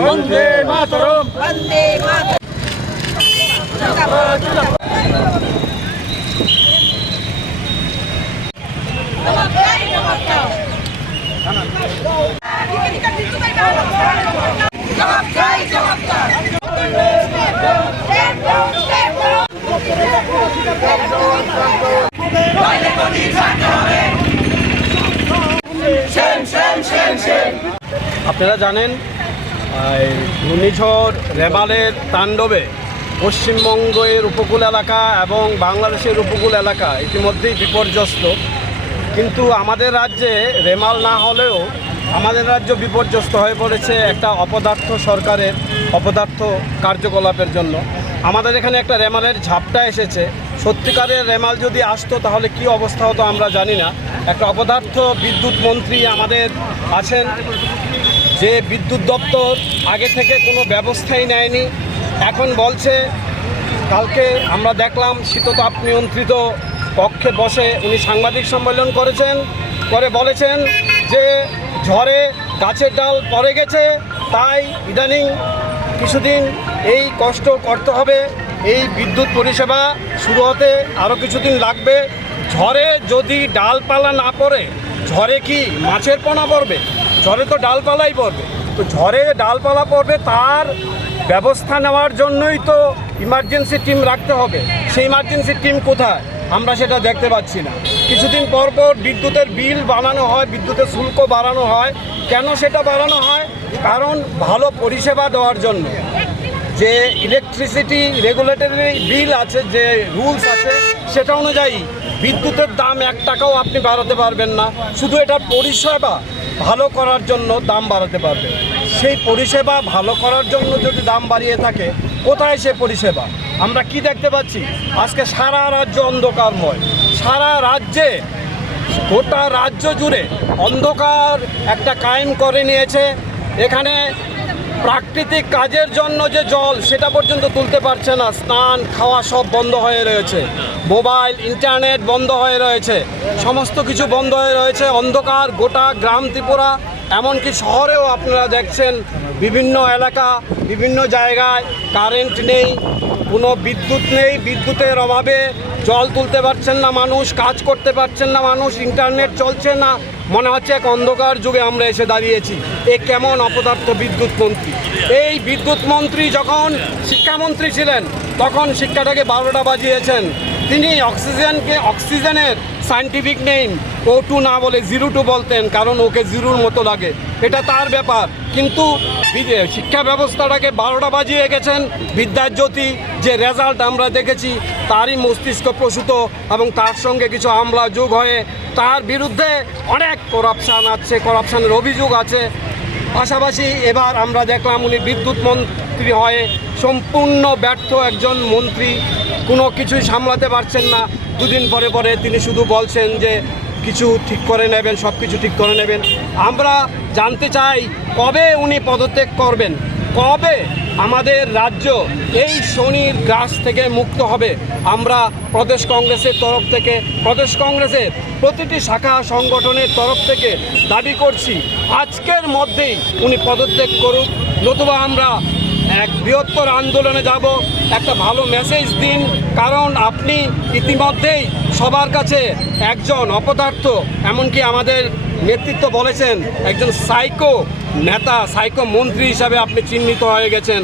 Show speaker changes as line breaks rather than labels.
বন্দে মাতরম
বন্দে মাতরম
আপনারা জানেন ঘূর্ণিঝড় রেমালের তাণ্ডবে পশ্চিমবঙ্গের উপকূল এলাকা এবং বাংলাদেশের উপকূল এলাকা ইতিমধ্যেই বিপর্যস্ত। কিন্তু আমাদের রাজ্যে রেমাল না হলেও আমাদের রাজ্য বিপর্যস্ত হয়ে পড়েছে একটা অপদার্থ সরকারের অপদার্থ কার্যকলাপের জন্য। আমাদের এখানে একটা রেমালের ঝাপটা এসেছে। সত্যিকারের রেমাল যদি আসতো তাহলে কি অবস্থা হতো আমরা জানি না। একটা অপদার্থ বিদ্যুৎ মন্ত্রী আমাদের আছেন। যে বিদ্যুৎ দপ্তর আগে থেকে কোনো ব্যবস্থাই নেয়নি, এখন বলছে, কালকে আমরা দেখলাম শীততাপ নিয়ন্ত্রিত কক্ষে বসে উনি সাংবাদিক সম্মেলন করেছেন, করে বলেছেন যে ঝড়ে গাছের ডাল পড়ে গেছে, তাই ইদানিং কিছুদিন এই কষ্ট করতে হবে, এই বিদ্যুৎ পরিষেবা শুরু হতে আরও কিছুদিন লাগবে। ঝড়ে যদি ডালপালা না পড়ে, ঝড়ে কি মাছের পোনা পড়বে? ঝড়ে তো ডালপালাই পড়বে। তো ঝড়ে ডালপালা পড়বে, তার ব্যবস্থা নেওয়ার জন্যই তো ইমার্জেন্সি টিম রাখতে হবে। সেই ইমার্জেন্সি টিম কোথায়? আমরা সেটা দেখতে পাচ্ছি না। কিছুদিন পর পর বিদ্যুতের বিল বাড়ানো হয়, বিদ্যুতের শুল্ক বাড়ানো হয়। কেন সেটা বাড়ানো হয়? কারণ ভালো পরিষেবা দেওয়ার জন্য। যে ইলেকট্রিসিটি রেগুলেটরি বিল আছে, যে রুলস আছে, সেটা অনুযায়ী বিদ্যুতের দাম এক টাকাও আপনি বাড়াতে পারবেন না। শুধু এটা পরিষেবা ভালো করার জন্য দাম বাড়াতে পারবে। সেই পরিষেবা ভালো করার জন্য যদি দাম বাড়িয়ে থাকে, কোথায় সে পরিষেবা? আমরা কি দেখতে পাচ্ছি? আজকে সারা রাজ্য অন্ধকারময়। সারা রাজ্যে, গোটা রাজ্য জুড়ে অন্ধকার একটা কায়েম করে নিয়েছে। এখানে প্রাকৃতিক কাজের জন্য যে জল, সেটা পর্যন্ত তুলতে পারছে না। স্নান, খাওয়া সব বন্ধ হয়ে রয়েছে। মোবাইল, ইন্টারনেট বন্ধ হয়ে রয়েছে। সমস্ত কিছু বন্ধ হয়ে রয়েছে। অন্ধকার গোটা গ্রাম ত্রিপুরা, এমনকি শহরেও আপনারা দেখছেন বিভিন্ন এলাকা, বিভিন্ন জায়গায় কারেন্ট নেই, কোনো বিদ্যুৎ নেই, বিদ্যুতের অভাবে জল তুলতে পারছেন না মানুষ, কাজ করতে পারছেন না মানুষ, ইন্টারনেট চলছে না। মনে হচ্ছে এক অন্ধকার যুগে আমরা এসে দাঁড়িয়েছি। এ কেমন অপদার্থ বিদ্যুৎ মন্ত্রী? এই বিদ্যুৎ মন্ত্রী যখন শিক্ষামন্ত্রী ছিলেন, তখন শিক্ষাটাকে বারোটা বাজিয়েছেন। তিনি অক্সিজেনকে, অক্সিজেনের সায়েন্টিফিক নেম ও টু না বলে জিরো টু বলতেন, কারণ ওকে জিরোর মতো লাগে। এটা তার ব্যাপার। কিন্তু শিক্ষা ব্যবস্থাটাকে বারোটা বাজিয়ে গেছেন বিদ্যাজ্যোতি যে রেজাল্ট আমরা দেখেছি, তারই মস্তিষ্ক প্রসূত এবং তার সঙ্গে কিছু আমলা যোগ হয়ে তার বিরুদ্ধে অনেক করাপশান আছে করাপশানের অভিযোগ আছে। পাশাপাশি এবার আমরা দেখলাম উনি বিদ্যুৎ মন্ত্রী হয়ে সম্পূর্ণ ব্যর্থ একজন মন্ত্রী। কোনো কিছুই সামলাতে পারছেন না। দুদিন পরে পরে তিনি শুধু বলছেন যে, কিছু ঠিক করে নেবেন সব কিছু ঠিক করে নেবেন। আমরা জানতে চাই কবে উনি পদত্যাগ করবেন। কবে আমাদের রাজ্য এই শনির গ্রাস থেকে মুক্ত হবে? আমরা প্রদেশ কংগ্রেসের তরফ থেকে, প্রদেশ কংগ্রেসের প্রতিটি শাখা সংগঠনের তরফ থেকে দাবি করছি, আজকের মধ্যেই উনি পদত্যাগ করুক। নতুবা আমরা এক বৃহত্তর আন্দোলনে যাব। একটা ভালো মেসেজ দিন, কারণ আপনি ইতিমধ্যেই সবার কাছে একজন অপদার্থ, এমনকি আমাদের নেতৃত্ব বলেছেন একজন সাইকো নেতা সাইকো মন্ত্রী হিসাবে আপনি চিহ্নিত হয়ে গেছেন।